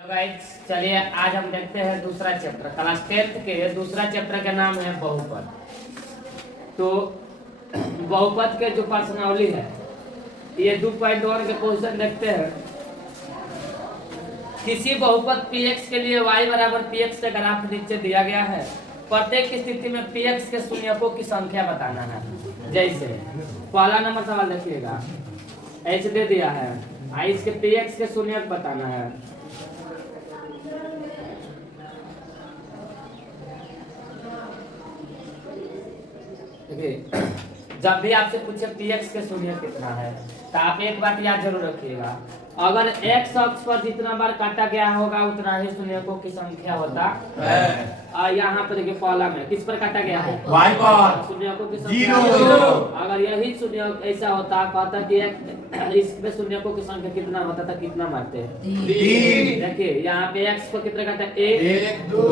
Guys चलिए आज हम देखते हैं दूसरा चैप्टर क्लास 10th के दूसरा चैप्टर का नाम है बहुपद। तो बहुपद के जो प्रश्नावली है ये 2.1 के क्वेश्चन देखते हैं। किसी बहुपद px के लिए y बराबर px का ग्राफ नीचे दिया गया है। प्रत्येक स्थिति में px के शून्यकों की संख्या बताना है। जैसे पहला नंबर सवाल देखिएगा, ऐसे दे दिया है इसके px के शून्यक बताना है। जब भी आपसे पूछे px के शून्य कितना है तो आप एक बात याद जरूर रखिएगा, अगर x अक्ष पर जितना बार काटा गया होगा उतना ही शून्यकों की संख्या होता है। यहाँ पर देखिए पहला में किस पर काटा गया है y पर शून्यकों की संख्या 0। अगर यही शून्य ऐसा होता कहता कि इसमें शून्यकों की संख्या कितना होता था, कितना मारते हैं 3। देखिए यहाँ पे x को कितना काटा 1 2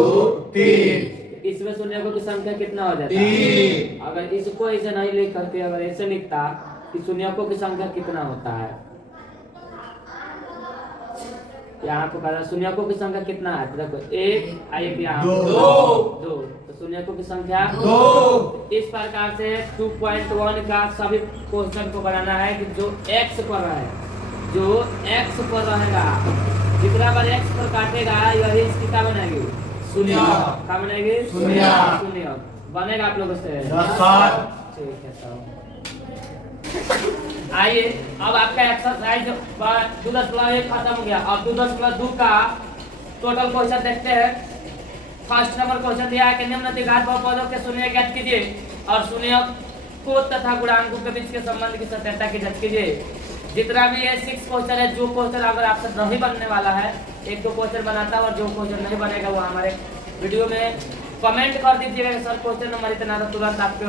3। इसमें शून्यकों की संख्या कितना हो जाता है। अगर इसको ऐसे नहीं लिख करके अगर ऐसे लिखता कि शून्यकों की संख्या कितना होता है, यहाँ को कहा शून्यकों की संख्या कितना है, देखो 1 यहाँ 2 तो शून्यकों की संख्या 2। इस प्रकार से 2.1 का सभी क्वेश्चन को बनाना है कि जो x पर है, जो x पर रहेगा जितना बार x पर काटेगा यही इसकी क्या बनाएगी शून्य। क्या बनेगी शून्य बनेगा आप लोगों से। ठीक है तो आइए अब आपका एक्सरसाइज 2+1 खत्म हो गया। अब 2+2 का टोटल क्वेश्चन देखते हैं। फर्स्ट नंबर क्वेश्चन दिया है कि निम्नलिखित बहुपदों के शून्य ज्ञात कीजिए और शून्य को तथा गुणांकों के बीच के संबंध की सत्यता की जांच कीजिए। जितना भी ये 6 क्वेश्चन है, जो क्वेश्चन अगर आपसे नहीं बनने वाला है एक दो क्वेश्चन बनाता और जो क्वेश्चन नहीं बनेगा वो हमारे वीडियो में कमेंट कर दीजिएगा कि सर क्वेश्चन नंबर इतना, तो तुरंत आपको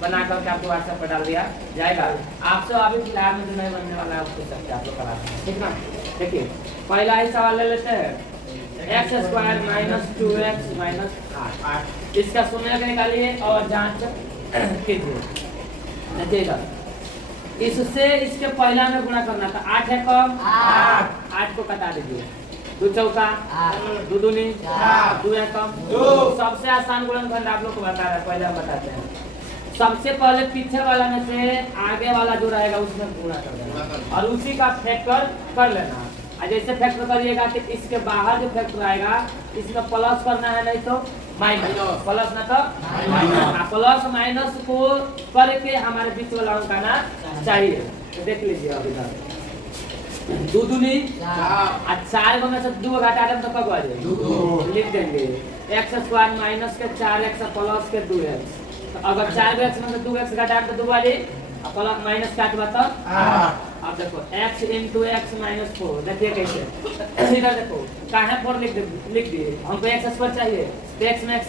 बना करके आपको व्हाट्सएप पर डाल दिया जाएगा। आपसे अभी फिलहाल में जो नहीं बनने वाला है उसको सबसे आप लोग करा ठीक ना। देखिए पहला ही सवाल ले लेते हैं, x² - 2x - 8 इसका शून्य निकालिए और जांच कीजिए। देखिएगा इससे इसके पहला में गुणा करना था 8 है कम 8 को कटा दीजिए, 2 चौका 2 दूनी 2 है कम 2। सबसे आसान गुणनखंड आप लोग को बता रहा है, पहले हम बताते हैं। सबसे पहले पीछे वाला में से आगे वाला जो रहेगा उसमें गुणा कर देना और उसी का फैक्टर कर लेना। जैसे फैक्टर करिएगा कि इसके बाहर जो फैक्टर आएगा इसमें प्लस करना है, नहीं तो माइनस, प्लस ना तो माइनस। प्लस माइनस को करके हमारे बीच वाला अंक आना चाहिए। तो देख लीजिए अभी 2 दूनी 4 में से 2 घटा दें तो कब आ जाएगा लिख देंगे x² - 4x प्लस के 2x। तो अगर 4x में से 2x घटा तो 2 आ जाए प्लस माइनस काटवा तो अब देखो x × x - 4 देखिए कैसे इधर देखो कहाँ 4 लिख दिए, हमको x² चाहिए तो x में x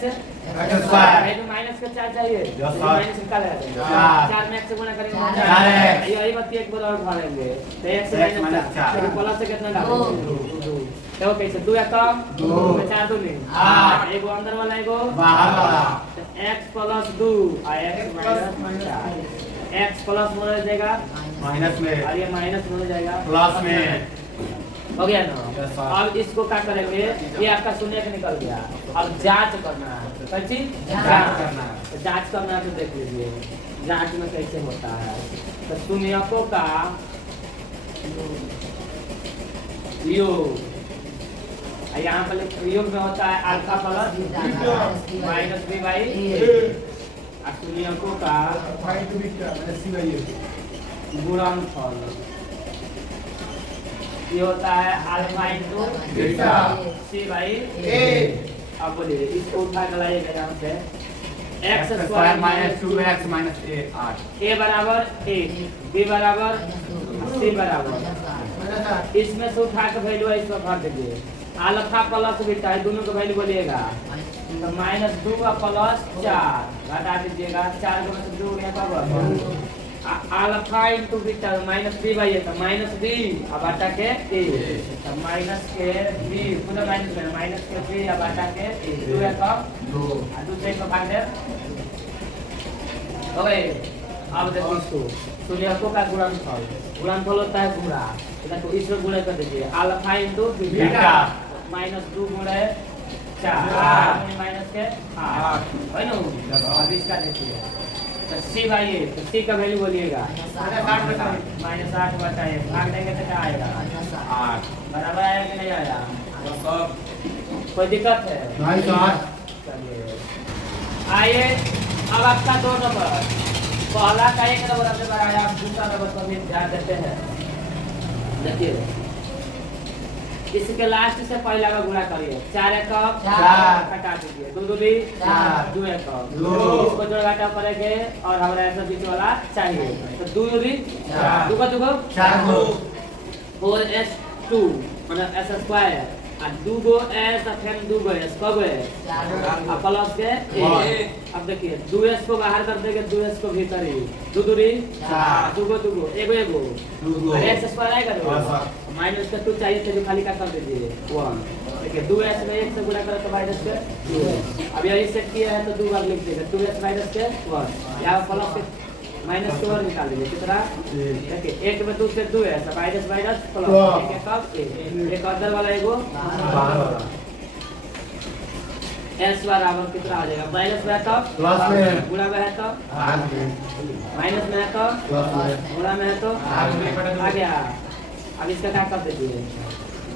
माइनस के 4 चाहिए माइनस निकाल 4 में x से गुणा करेंगे यही बात एक बार और भरेंगे तो x - 4 प्लस से कितना डालेंगे 2। देखो कैसे 2 है कम 2 में 4 दूनी 8 एगो अंदर वाला एगो बाहर वाला तो x + 2 x प्लस में हो जाएगा माइनस में और ये माइनस में हो जाएगा प्लस में हो गया ना। अब इसको क्या करेंगे, ये आपका शून्य का निकल गया। अब जांच करना है, जांच करना है। जांच करना है तो देख लीजिए जांच में कैसे होता है। तो शून्यकों का योग यहाँ पर योग में होता है अल्फा प्लस -b/a और शून्यकों का गुणनफल ये होता है अल्फा × बीटा c/a। अब बोलिए इसको उठा कर लाइएगा यहाँ से x² - 2x - 8 a बराबर 1 b बराबर c बराबर इसमें से उठा के वैल्यू इसको भर दीजिए। अल्फा प्लस बीटा दोनों का वैल्यू बोलिएगा तो -2 का प्लस 4 घटा दीजिएगा 4 में से 2 गया कब अल्फा × बीटा -b/a तो -b अब हटा के a तो माइनस के b पूरा माइनस में माइनस के b अब हटा के 2 है कब 2 और 2 से भाग दे हो गए। अब देखो इसको शून्यकों का गुणनफल होता है गुणा, तो इसमें गुणा कर दीजिए अल्फा × बीटा माइनस 2 गुणे 4 माइनस के 8 है ना। अब इसका देखिए तो सी भाई तो सी का वैल्यू बोलिएगा माइनस 8 बताइए भाग देंगे तो क्या आएगा 8 बराबर आएगा कि नहीं आया कोई दिक्कत है नहीं सर चलिए आइए अब आपका 2 नंबर पहला का 1 नंबर हमने बनाया आप दूसरा नंबर पर भी ध्यान देते हैं देखिए इसके लास्ट से पहला का गुणा करिए 4 एक चार। हटा दीजिए 2 2 2 2 एक दो। इसको जोड़ घटा करेंगे और हमारा आंसर बीच वाला चाहिए तो 2 2 चार। 2 का 4 गो 4s2 मतलब s स्क्वायर आ 2 गो s और फिर 2 गो s कब है अब प्लस के अब देखिए 2s को बाहर कर देंगे 2s को भीतर ही 2 2 चार। 2 गो एगो x स्क्वायर आएगा हाँ, सर। माइनस का 2 चाहिए थे जो खाली का कर दीजिए 1 देखिए 2s में 1 से गुणा करो तो माइनस के 2s अब यही सेट किया है तो 2 बार लिख देंगे 2s माइनस के 1 यहाँ प्लस के माइनस के 1 निकाल लीजिए कितना देखिए 1 में 2 से 2 है सब माइनस माइनस प्लस एक कब एक अंदर वाला एगो s बराबर कितना आ जाएगा माइनस में है तो प्लस में गुणा में है तो माइनस में है तो गुणा में है तो आ गया अब इसका क्या कर दीजिए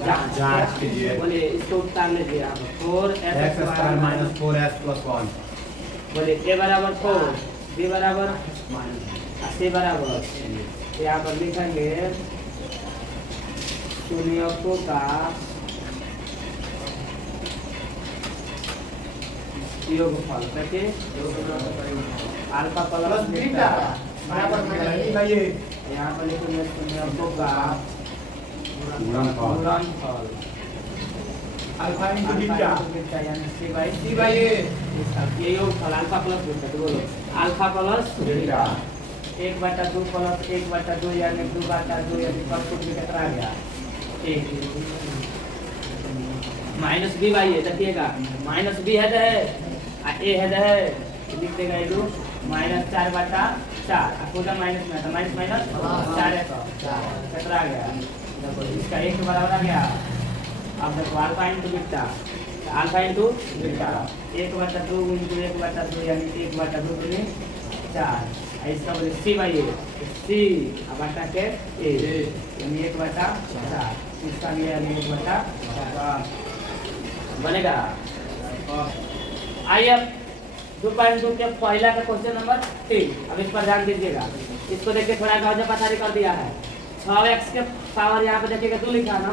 जांच कीजिए। बोलिए इसको उतार लीजिए आप 4s x square minus 4s plus 1 बोलिए a बराबर 4 b बराबर c बराबर यहाँ पर लिखेंगे शून्यकों का योगफल देखिए अल्फा प्लस बीटा यहाँ पर लिखेंगे शून्यकों का गुणनफल अल्फा बीटा यानी c by a ये योगफल अल्फा प्लस बीटा तो बोलो अल्फा प्लस बीटा 1/2 प्लस 1/2 यानी 2/2 यानी सब कुछ भी कितना आ गया 1 माइनस b by a देखिएगा माइनस b है आ a है लिख देगा ये माइनस 4/4 पूरा माइनस में था माइनस 4 है कितना आ गया इसका 1 के बराबर आ गया अब देखो alpha into beta alpha into beta 1/2 into 1/2 यानी 1/2 गुणे 4 इसका बोले c by a c अब बटा के a यानी 1/4 इसका भी यानी 1/4 बनेगा आइए 2.2 के पहला का क्वेश्चन नंबर 3 अब इस पर ध्यान दीजिएगा इसको देखिए थोड़ा गौर पथारी कर दिया है 6x के पावर यहाँ पे देखिएगा 2 लिखा ना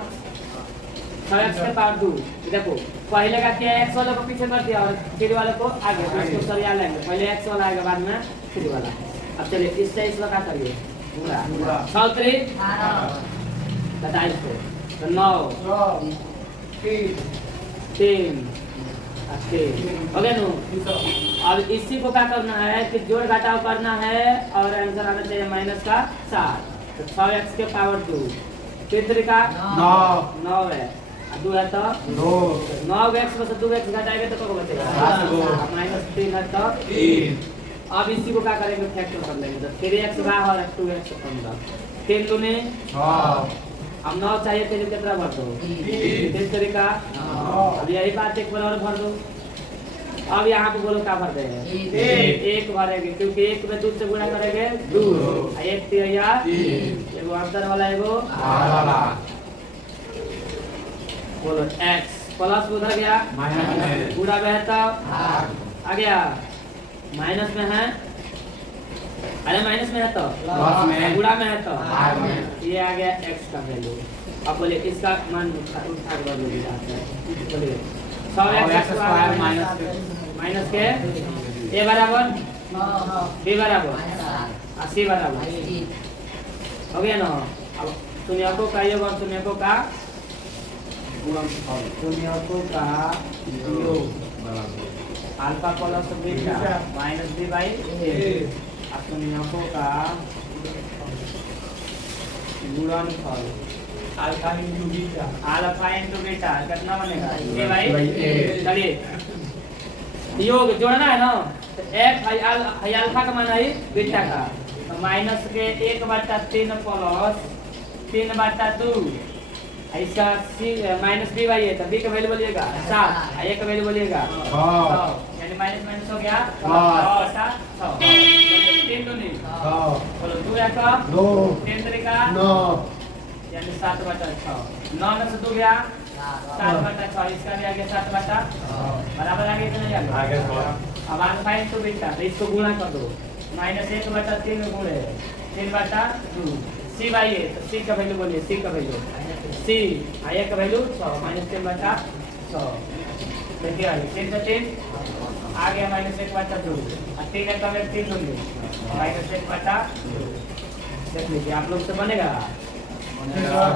6x के पावर 2 देखो पहले का क्या x वाले को पीछे कर दिया और 3 वाले को आगे तो इसको सरिया लेंगे पहले x वाला आएगा बाद में 3 वाला अब चलिए इससे इसका क्या करिए पूरा 6 3 27 तो 9 3 हो गया नु अब इसी को क्या करना है कि जोड़ घटाव करना है और आंसर आना चाहिए माइनस का 7 तो 6x के पावर 2 3 का 9 है 2 है तो 9x में से 2x घटाएंगे तो क्या बचेगा माइनस 3 है तो 3 अब इसी को क्या करेंगे फैक्टर कर लेंगे तो 3x बाहर 2x अंदर 3 दूनी 6 अब 9 चाहिए थे कितना भर दो 3 तरीका अब यही बात एक बार और भर दो अब यहाँ पे बोलो क्या भर देंगे 1 भरेंगे क्योंकि 1 में 2 से गुणा करेंगे 2 1 3 एगो अंदर वाला एगो बोलो x प्लस उधर गया पूरा बहता आ गया माइनस में है अरे माइनस में है तो गुणा में है तो ये आ गया x का वैल्यू अब बोलिए इसका मान उठा कर बोलिए 6x स्क्वायर माइनस के a बराबर b बराबर और c बराबर हो गया ना अब शून्यकों का योग और शून्यकों का शून्यकों का योग alpha plus beta minus b by a शून्यकों का गुणनफल अल्फा इनटू बीटा कितना बनेगा a by चलिए योग जोड़ना है ना तो f है अल्फा का मान है बीटा का तो माइनस के 1/3 प्लस 3/2 इसका सी माइनस बी वाई है तो बी का वैल्यू बोलिएगा 7, ए का वैल्यू बोलिएगा 6, यानी माइनस माइनस हो गया 7, 6, 3 2 नहीं बोलो 2 का 2 3 3 का 9 यानी 7/6, 9 में से 2 गया 7/6, इसका भी आ गया 7/6 बराबर आ गया कि नहीं आ आगे गया? अब आगे फाइन तो बेटा तो इसको गुणा कर दो, -1/3 में गुणे 3/2 सी बाई है तो सी का वैल्यू बोलिए, सी का वैल्यू सी आई का वैल्यू 6 -3/6 देखिए आगे 3 से 3 आ गया -1/2 और 3 का में 3 दूंगे -1/2 देख लीजिए आप लोग से बनेगा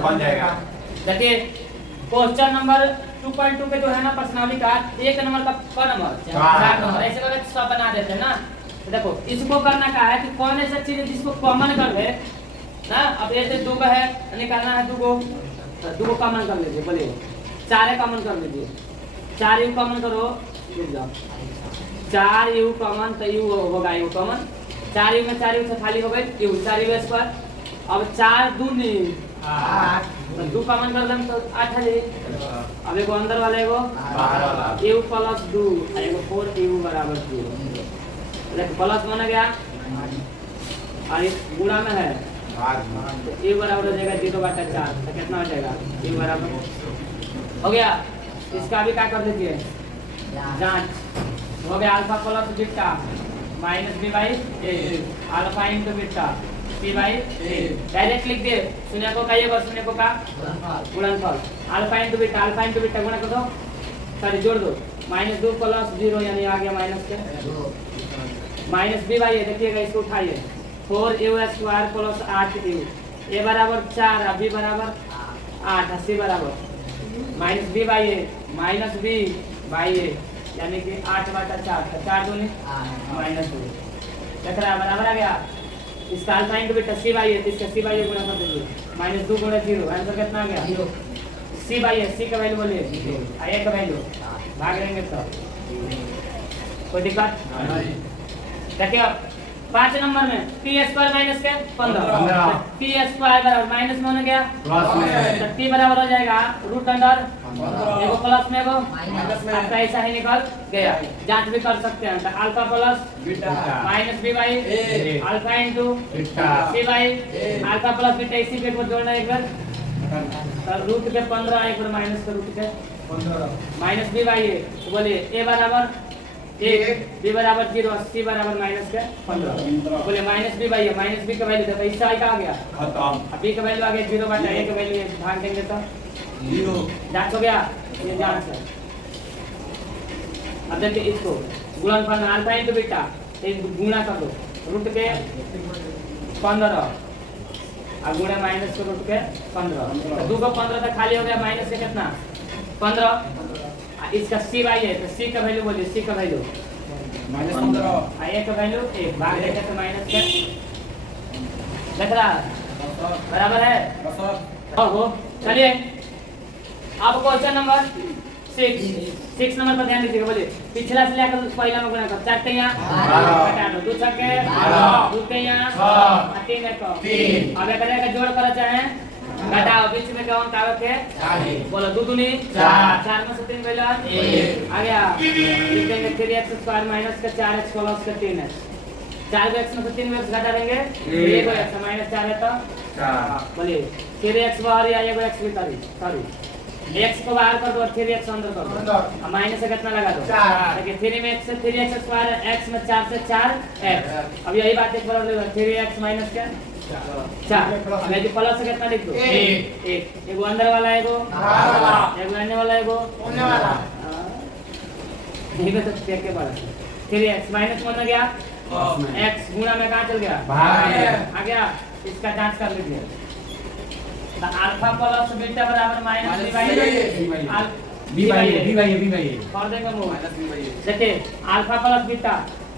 बन जाएगा। देखिए क्वेश्चन नंबर 2.2 के जो है ना प्रश्नावली का 1 नंबर का क नंबर 4 नंबर ऐसे करके सब बना देते हैं ना। तो देखो इसको करना क्या है कि कौन ऐसा चीज है जिसको कॉमन कर ले ना। अब ऐसे 2 का है निकालना है 2 को कॉमन कर लीजिए, बोलिए 4 कॉमन कर लीजिए, 4 यू कॉमन करो, रुक जाओ 4 यू कॉमन तो यू होगा यू कॉमन, 4 यू में 4 यू से खाली हो गई यू 4 यू स्क्वायर। अब 4 दूनी 8 तो 2 कॉमन कर दें तो 8 है। अब एगो अंदर वाला एगो बाहर वाला यू प्लस 2 एगो 4 यू बराबर 2 देखो प्लस बन गया और इस गुणा में है तो यू बराबर हो जाएगा 0/4 तो कितना हो जाएगा यू बराबर हो गया। इसका भी क्या कर दीजिए जांच हो गया alpha plus beta minus B by A alpha into beta C by A direct लिख दिए शून्य को का ये और शून्य को का गुणनफल अल्फा इंटू बीटा गुणा कर दो सॉरी जोड़ दो -2 + 0 यानी आ गया माइनस के माइनस बी बाई ए देखिएगा इसको उठाइए 4u² + 8u ए बराबर 4 और बी बराबर 8 और सी बराबर minus B by A minus B by A यानी कि 8/4 तो 4 दूनी -2 देख रहा है बराबर आ गया। इसका alpha into beta C by A तो इसका सी बाई ए गुणा कर दीजिए -2 × 0 आंसर कितना आ गया 0 सी बाई ए सी का वैल्यू बोलिए और ए का वैल्यू भाग लेंगे तो कोई दिक्कत देखिए अब 5 नंबर में p² माइनस के 15 p² बराबर माइनस में हो गया प्लस में तो t बराबर हो जाएगा रूट अंडर एगो प्लस में एगो आपका ऐसा ही निकल गया। जांच भी कर सकते हैं तो alpha plus beta minus B by A alpha into beta C by alpha plus beta इसी पेट को जोड़ना एक बार तो रूट के 15 एक बार माइनस के रूट के 15 माइनस बी बाई ए तो बोलिए ए बराबर 1 बी बराबर 0 सी बराबर माइनस के 15 बोले minus B by A minus B का वैल्यू देखो इससे आई का आ गया खत्म अब बी का वैल्यू आ गया 0/a का वैल्यू भाग देंगे तो 0 जांच हो गया ये जांच है। अब देखिए इसको गुणनफल में अल्फा इंटू बीटा एक गुणा कर दो रूट के 15 और गुणा माइनस के रूट के 15 तो 2 को 15 तक खाली हो गया माइनस से कितना 15 इसका सी बाई है तो सी का वैल्यू बोलिए सी का वैल्यू -15 और ए का वैल्यू 1 भाग देंगे तो माइनस के देख रहा है बराबर है हो चलिए अब क्वेश्चन नंबर 6 नंबर पर ध्यान दीजिएगा बोलिए पिछला से लेकर पहला में गुणा कर 4 तैया घटा दो 2 छक्के 2 तैया 3 एक अब एक का जोड़ कर चाहे घटाओ बीच में कौन कागज के बोलो 2 दूनी 4 में से 3 पहला आ गया लिख देंगे 3x² माइनस का 4x प्लस का 3x 4x में से 3x घटा देंगे 1x -4 है तो 4 बोलिए 3x बाहर या 1x भीतर सॉरी x को बाहर कर दो और 3x अंदर कर दो अब माइनस से कितना लगा दो 4 देखिए 3 में x से 3x² x में 4 से 4x अब यही बात एक बार ले लो 3x माइनस क्या 4 अब ये प्लस से कितना लिख दो 1 एगो अंदर वाला एगो एगो आने वाला एगो होने वाला नहीं में तो चेक के बाद 3x माइनस में हो गया x गुणा में कहां चल गया बाहर आ गया इसका जांच कर लीजिए तो अल्फा प्लस बीटा बराबर माइनस बी बाई ए कर देंगे देखिए अल्फा प्लस बीटा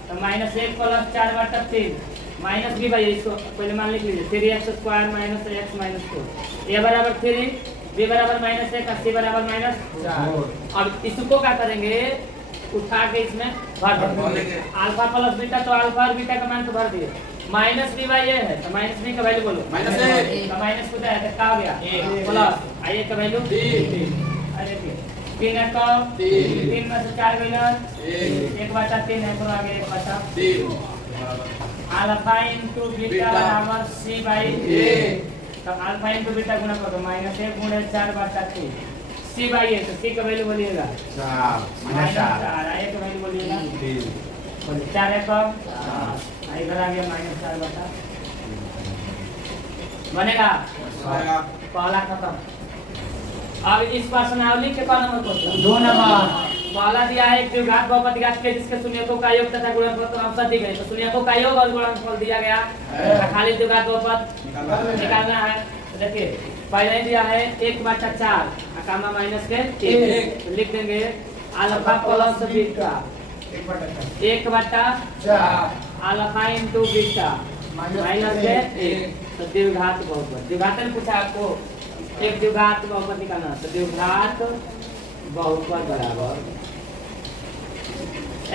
तो -1 + 4/3 माइनस बी बाई ए इसको पहले मान लिख लीजिए 3x² माइनस x माइनस 2 ए बराबर 3 बी बराबर -1 सी बराबर -4 अब इसको क्या करेंगे उठा के इसमें भर देंगे अल्फा प्लस बीटा तो अल्फा और बीटा का मान तो भर दिए माइनस बी बाई ए है तो माइनस बी का वैल्यू बोलो माइनस ए तो माइनस को है तो क्या हो गया प्लस आई का वैल्यू 3 अरे 3 है तो 3 में से 4 गइल 1/3 है पूरा आगे 1/3 अल्फा इनटू बीटा बराबर c बाई a तो अल्फा इनटू बीटा गुणा कर दो माइनस 1 गुणे 4/3 c बाई a तो c का वैल्यू बोलिएगा 4 आई का वैल्यू बोलिएगा 4 है कम आई इधर आ गया -4/3 बनेगा पहला खत्म। अब इस प्रश्नावली के पास नंबर क्वेश्चन 2 नंबर पहला दिया है एक द्विघात बहुपद दिया के जिसके शून्यकों का योग तथा गुणनफल अंश दी गई तो शून्यकों का योग और गुणनफल दिया गया खाली द्विघात बहुपद निकालना है तो देखिए पहले ही दिया है 1/4 कामा माइनस के 1 तो लिख देंगे alpha plus beta 1/4 alpha into beta minus के 1 तो द्विघात बहुपद द्विघात ने पूछा आपको एक द्विघात बहुपद निकालना तो द्विघात बहुपद बराबर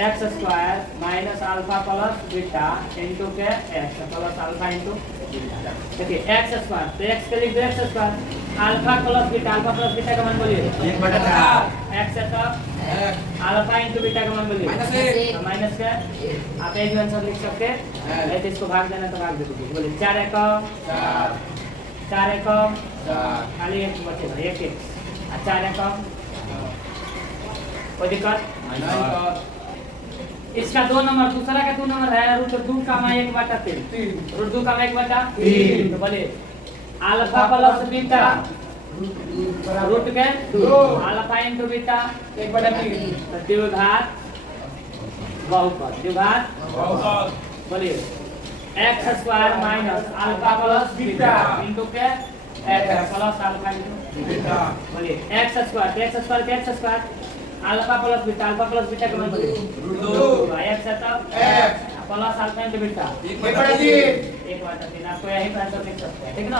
x square minus alpha plus beta into के x plus alpha into beta देखिए x स्क्वायर तो x के लिख दो x square alpha plus beta का मान बोलिए 1/4 x है तो अल्फा इनटू बीटा का मान बोलिए माइनस का आप एक आंसर लिख सकते हैं नहीं तो इसको भाग देना तो भाग दे दीजिए बोलिए 4 एकम 4 एकम खाली एक बचेगा एक 4 एकम कोई दिक्कत इसका 2 नंबर दूसरा का 2 नंबर है √2 का 1/3 √2 का 1/3 तो बोलिए अल्फा प्लस बीटा रूट के 2 अल्फा इनटू बीटा 1/3 तो द्विघात बहुपद बोलिए x square minus alpha plus beta into के x plus alpha into beta बोलिए x square alpha plus beta का मान बोलिए √2 x है तब x plus alpha into beta 1/3 आपको यही आंसर लिख सकते हैं ठीक ना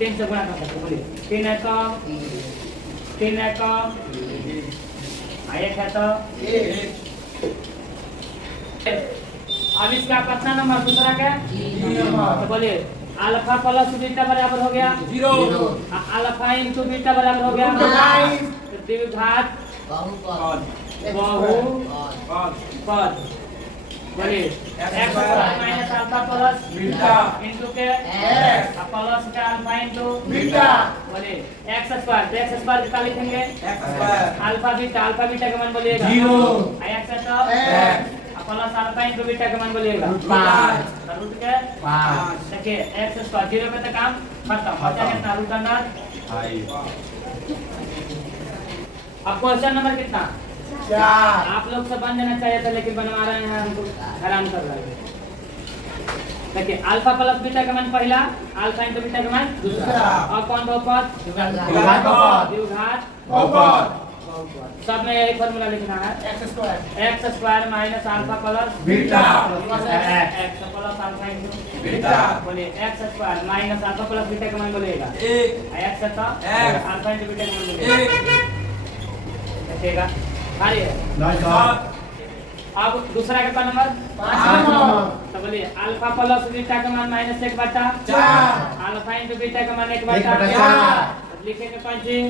3 से गुणा कर सकते हैं बोलिए 3 है कम एक है तो 1 अब इसका कितना नंबर दूसरा का तो बोलिए अल्फा प्लस बीटा बराबर हो गया 0 अल्फा इनटू बीटा बराबर हो गया तो द्विघात बहुपद बोलिए x square minus alpha plus beta into के x प्लस का अल्फा इनटू बीटा बोलिए x स्क्वायर का लिखेंगे अल्फा बीटा का मान बोलिएगा 0 x है तो प्लस अल्फा इनटू बीटा का मान बोलिएगा 5 रूट के 5 देखिए x स्क्वायर 0 पे तक काम खत्म हो जाएगा कितना रूट अंदर अब क्वेश्चन नंबर कितना 4 आप लोग से बन जाना चाहिए था लेकिन बनवा रहे हैं हमको हैरान कर रहे हैं देखिए अल्फा प्लस बीटा का मान पहला अल्फा इनटू बीटा का मान दूसरा और कौन बहुपद द्विघात बहुपद सब में यही फार्मूला लिखना है x square minus alpha plus beta x plus alpha into beta बोलिए x square minus alpha plus beta का मान बोलिएगा 1 x है तो अल्फा इनटू बीटा का मान बोलिएगा देखिएगा अब दूसरा का नंबर 5 तो बोलिए अल्फा प्लस बीटा का मान -1/4 अल्फा इनटू बीटा का मान 1/4 लिखेंगे पंचिंग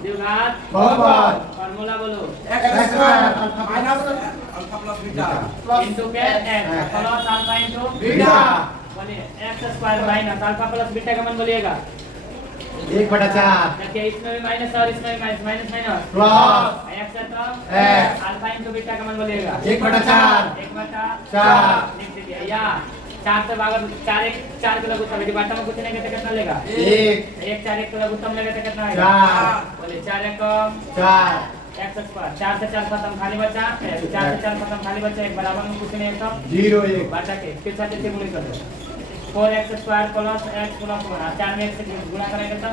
द्विघात बहुपद फार्मूला बोलो x square minus alpha plus beta into के x plus alpha into beta बोलिए x square minus alpha plus beta का मान बोलिएगा 1/4 देखिए इसमें भी माइनस और इसमें भी माइनस प्लस x है तो x अल्फा इनटू बीटा का मान बोलिएगा 1/4 लिख दीजिए या 4 से भाग 4 के लघुत्तम यदि बाटा में कुछ नहीं कहते कितना लेगा 1 4 1 के लघुत्तम लेगा तो कितना आएगा 4 बोलिए 4 एकम 4 x स्क्वायर 4 से 4 खत्म खाली बचा 4 से 4 खत्म खाली बचा एक बराबर में कुछ नहीं है तो 0 1 बचा के फिर साथ से गुणा कर दो 4x square plus x plus 1 4 में 1 से गुणा करेंगे तो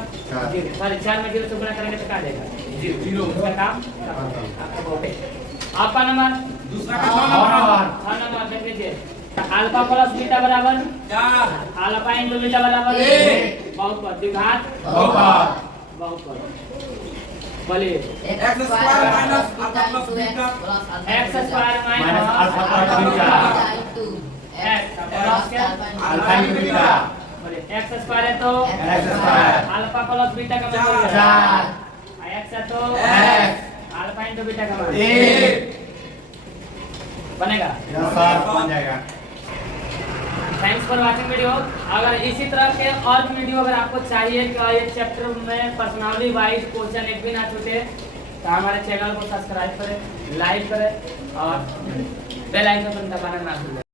0 सॉरी 4 में 0 से गुणा करेंगे तो क्या देगा 0 इसका काम आपका बहुत है आपका नंबर दूसरा का नंबर देख लीजिए अल्फा प्लस बीटा बराबर 4 अल्फा इनटू बीटा बराबर 1 बहुपद द्विघात बहुपद बोलिए x square minus alpha plus beta x square minus alpha plus beta x plus क्या अल्फा इंटू बीटा बोलिए एक्स स्क्वायर है तो x square alpha plus beta का मतलब 4 एक्स है तो एक्स अल्फा इंटू बीटा का मतलब 1 बनेगा। यस सर बन जाएगा। Thanks for watching video. अगर इसी तरह के और भी वीडियो अगर आपको चाहिए कि ये चैप्टर में पर्सनालिटी वाइज क्वेश्चन एक भी ना छूटे तो हमारे चैनल को सब्सक्राइब करें, लाइक करें और बेल आइकन दबाना ना भूलें।